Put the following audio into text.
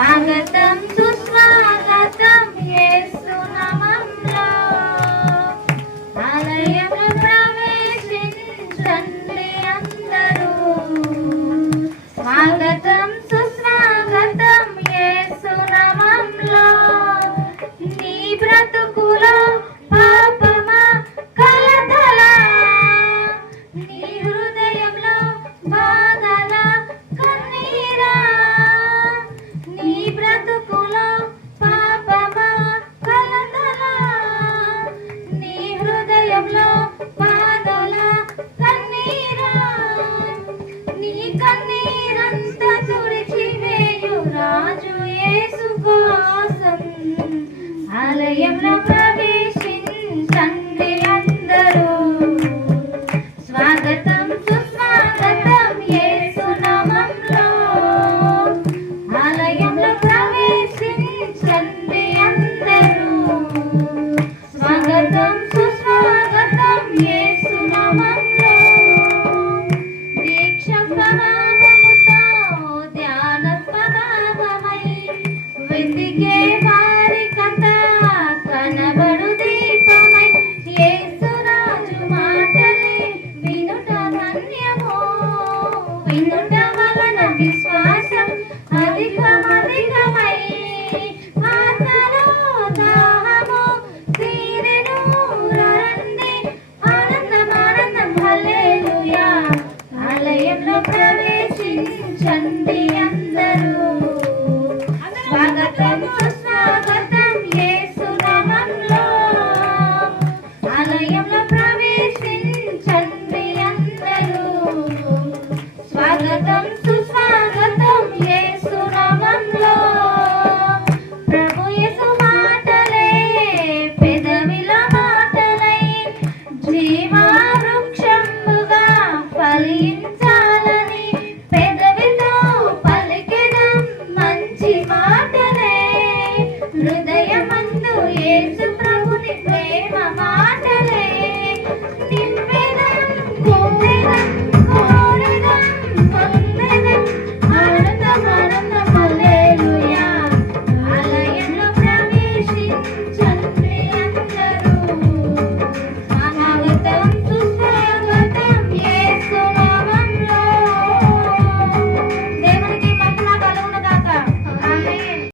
స్వాగతం సుస్వాగతం యేసునామంలో ఆలయము ప్రవేశించండి అందరూ. స్వాగతం ఆలయంలో ప్రవేశిన్ తండ్రి అందరూ. స్వాగతం సుస్వాగతం యేసునామంలో ఆలయంలో ప్రవేశిన్ తండ్రి అందరూ. స్వాగతం సుస్వాగతం యేసునామంలో దీక్ష ప్రమాణముతో ధ్యాన స్వభావమై వెతికే Pinta malanan bisu యేసు ప్రేమ